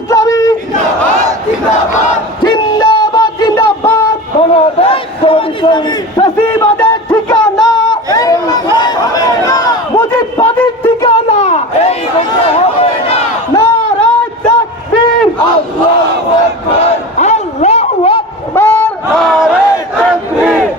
ইসলামী জিন্দাবাদ জিন্দাবাদ। ফ্যাসিবাদের ঠিকানা মুজিববাদের ঠিকানা। নারায়ে তাকবীর, আল্লাহু আকবার, আল্লাহু আকবার।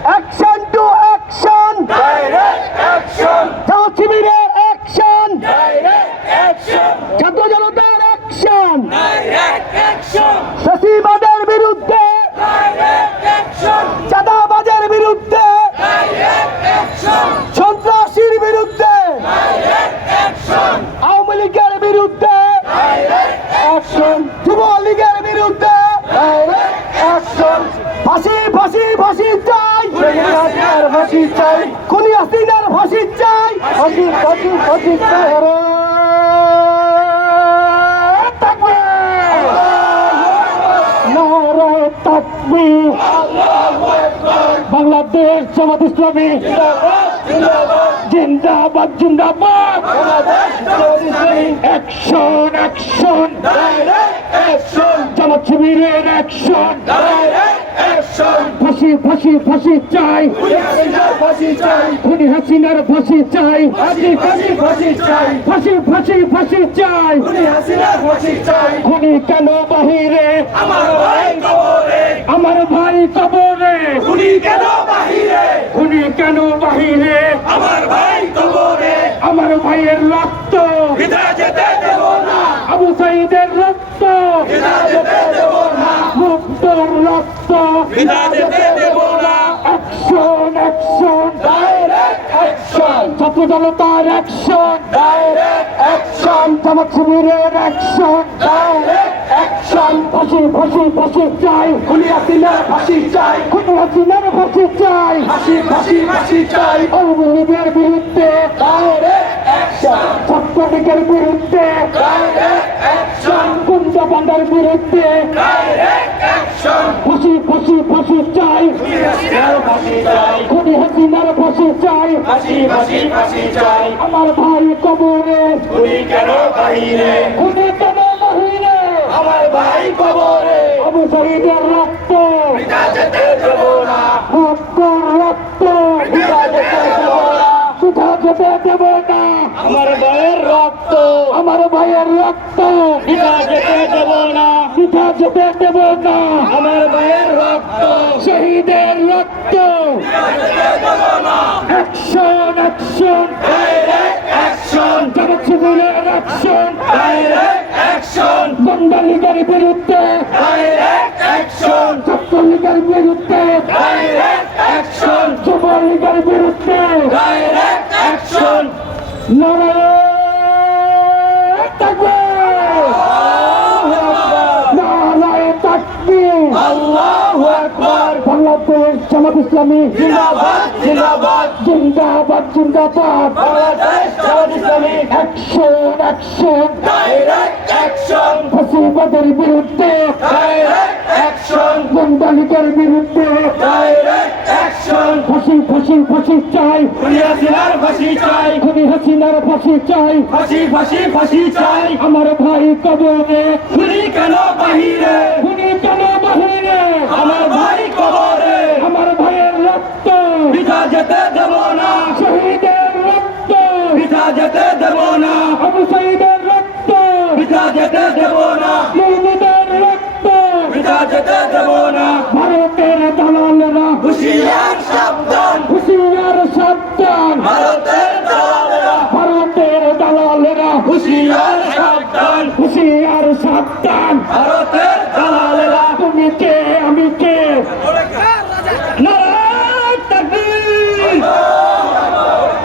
Action to action, direct action. Jamaat শিবিরের অ্যাকশন, ডাইরেক্ট অ্যাকশন। ছাত্র জনতার অ্যাকশন, ডাইরেক্ট অ্যাকশন। ফ্যাসিবাদের বিরুদ্ধে ডাইরেক্ট অ্যাকশন, চাঁদাবাজের বিরুদ্ধে ডাইরেক্ট অ্যাকশন, সন্ত্রাসীর বিরুদ্ধে ডাইরেক্ট অ্যাকশন, আওয়ামী লীগের বিরুদ্ধে ডাইরেক্ট অ্যাকশন, যুবলীগের বিরুদ্ধে ডাইরেক্ট অ্যাকশন। ফাঁসি ফাঁসি ফাঁসি চাই, ফাঁসি চাই, খুনি হাসিনার ফাঁসি চাই, ফাঁসি ফাঁসি ফাঁসি চাই। নারায়ে তাকবীর, বাংলাদেশ জামাত ইসলামী জিন্দাবাদ জিন্দাবাদ। অ্যাকশন অ্যাকশন, জামাত শিবিরের অ্যাকশন, ফাঁসি ফাঁসি ফাঁসি চাই, খুনি হাসিনার ফাঁসি চাই, ফাঁসি ফাঁসি ফাঁসি চাই। খুনি কেন বাহিরে, আমার ভাই কবরে, খুনি কেন বাহিরে, আমার ভাইয়ের রক্ত যেতে দেব না, আবু সাঈদের রক্ত যেতে দেব না, মুক্তর রক্ত যেতে দেব না। Action action, direct action. ছাত্র জনতার অ্যাকশন, ডাইরেক্ট অ্যাকশন। জামাত শিবিরের অ্যাকশন, ডাইরেক্ট অ্যাকশন। ফাঁসি ফাঁসি ফাঁসি চাই, খুনি হাসিনার ফাঁসি চাই, খুনি হাসিনার ফাঁসি চাই, ফাঁসি ফাঁসি ফাঁসি চাই। আওয়ামী লীগের বিরুদ্ধে ডাইরেক্ট অ্যাকশন, ছাত্রলীগের বিরুদ্ধে ডাইরেক্ট অ্যাকশন, গুন্ডাবান্ডার বিরুদ্ধে ডাইরেক্ট অ্যাকশন। ফাঁসি ফাঁসি ফাঁসি চাই, খুনি হাসিনার ফাঁসি চাই, ফাঁসি ফাঁসি ফাঁসি চাই। আমার ভাই কবরে, খুনি কেন বাহিরে, খুনি কেন বাহিরে, আমার ভাই কবরে, আবু সাঈদের রক্ত যেতে দেব না, মুক্তর রক্ত যেতে দেব না, সুধা যেতে দেব না। আমার ভাইয়ের রক্ত, আমার ভাইয়ের রক্ত যেতে দেব না, সুধা যেতে দেব না। আমার ভাইয়ের রক্ত, শহীদের রক্ত যেতে দেব না। Action action, direct action. Jamaat শিবিরের অ্যাকশন, ডাইরেক্ট অ্যাকশন। গুন্ডালীগের বিরুদ্ধে ডাইরেক্ট অ্যাকশন, ছাত্রলীগের বিরুদ্ধে ডাইরেক্ট অ্যাকশন, যুবলীগের বিরুদ্ধে ডাইরেক্ট অ্যাকশন। নারায়ে তাকবীর, নারায়ে তাকবীর, আল্লাহু আকবার। বাংলাদেশ জামাত ইসলামী জিন্দাবাদ জিন্দাবাদ, জিন্দাবাদ জিন্দাবাদ। Bangladesh Jamaat Islami action action, direct action. ফ্যাসিবাদের বিরুদ্ধে ডাইরেক্ট অ্যাকশন, গুন্ডালীগের বিরুদ্ধে ডাইরেক্ট অ্যাকশন। ফাঁসি ফাঁসি ফাঁসি চাই, খুনি হাসিনার ফাঁসি চাই, খুনি হাসিনার ফাঁসি চাই, ফাঁসি ফাঁসি ফাঁসি চাই। আমার ভাই কবরে, খুনি কেন বাহিরে, খুনি কেন বাহিরে, আমার ভাই কবরে, আমার ভাইয়ের রক্ত যেতে দেব না, শহীদের রক্ত যেতে দেব না, আবু সাঈদের রক্ত যেতে দেব না, মুমিনের রক্ত যেতে দেব না। ভারতের দালালেরা হুঁশিয়ার সাবধান, হুঁশিয়ার সাবধান। ভারতের দালালেরা, ভারতের দালালেরা হুঁশিয়ার সাবধান, হুঁশিয়ার সাবধান। ভারতের দালালেরা, তুমি কে আমি কে। নারায়ে তাকবীর,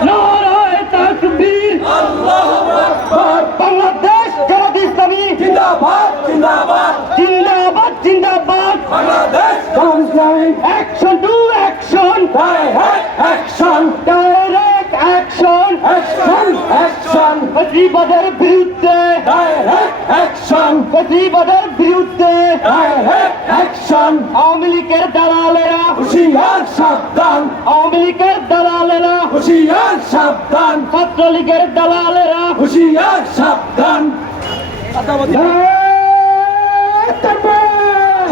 নারায়ে তাকবীর, আল্লাহু আকবার। বাংলাদেশ জামাত ইসলামী জিন্দাবাদ জিন্দাবাদ, জিন্দাবাদ জিন্দাবাদ। Bangladesh Jamaat Islami action to action, direct action, direct action, action action. ফ্যাসিবাদের বিরুদ্ধে ডাইরেক্ট অ্যাকশন, ফ্যাসিবাদের বিরুদ্ধে ডাইরেক্ট অ্যাকশন। আওয়ামী লীগের দালালেরা হুঁশিয়ার সাবধান, আওয়ামী লীগের দালালেরা হুঁশিয়ার সাবধান, ছাত্রলীগের দালালেরা হুঁশিয়ার সাবধান। তাকবীর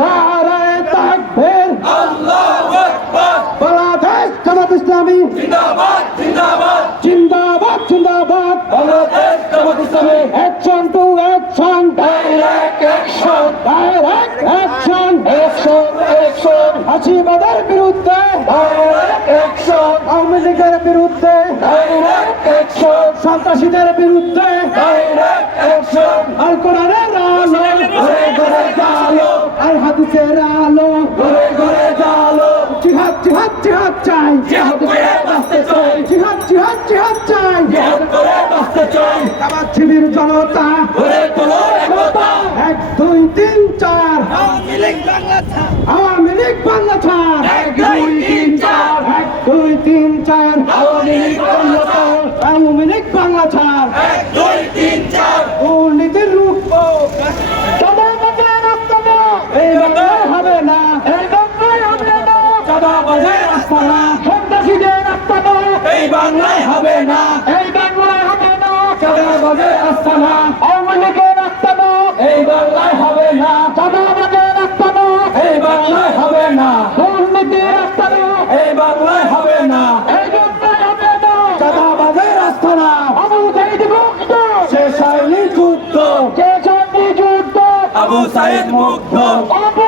নারায়ে তাকবীর আল্লাহু আকবার বাংলাদেশ জামাত ইসলামী জিন্দাবাদ জিন্দাবাদ জিন্দাবাদ জিন্দাবাদ Bangladesh Jamaat Islami action to action direct action direct action action হাসিবাদের বিরুদ্ধে ডাইরেক্ট অ্যাকশন আওয়ামী লীগের বিরুদ্ধে ডাইরেক্ট অ্যাকশন সন্ত্রাসীদের বিরুদ্ধে ডাইরেক্ট অ্যাকশন আল কোরআনের আলো ঘরে ঘরে জালো আল হাদিসের আলো ঘরে ঘরে জালো জিহাদ জিহাদ জিহাদ চাই জিহাদ করে বাঁচতে চাই জিহাদ জিহাদ জিহাদ চাই জিহাদ করে বাঁচতে চাই আমার শিবির জনতা ঘরে তোলো একতা 1 2 3 4 আওয়ামী লীগ বাংলা ছাড় আওয়ামী লীগ বাংলা ছাড় 1 2 3 4 1 2 3 4 আওয়ামী লীগ বাংলা ছাড় আওয়ামী লীগ বাংলা ছাড় 1 2 3 4 দুর্নীতির রূপ চাঁদাবাজের রাস্তা না এই বাংলায় হবে না এই বাংলায় হবে না চাঁদাবাজের রাস্তা না সন্ত্রাসীদের রাস্তা না এই বাংলায় হবে না এই বাংলায় হবে না চাঁদাবাজের রাস্তা না আওয়ামী লীগের রাস্তা না এই বাংলায় হবে না চাঁদাবাজের রাস্তা না এই বাংলায় হবে না দুর্নীতির রাস্তা না এই বাংলায় হবে না এই বাংলায় হবে না চাঁদাবাজের রাস্তা না আবু সাইদ মুক্ত শেষ হয়নি যুদ্ধ শেষ হয়নি যুদ্ধ আবু সাইদ মুগ্ধ আবু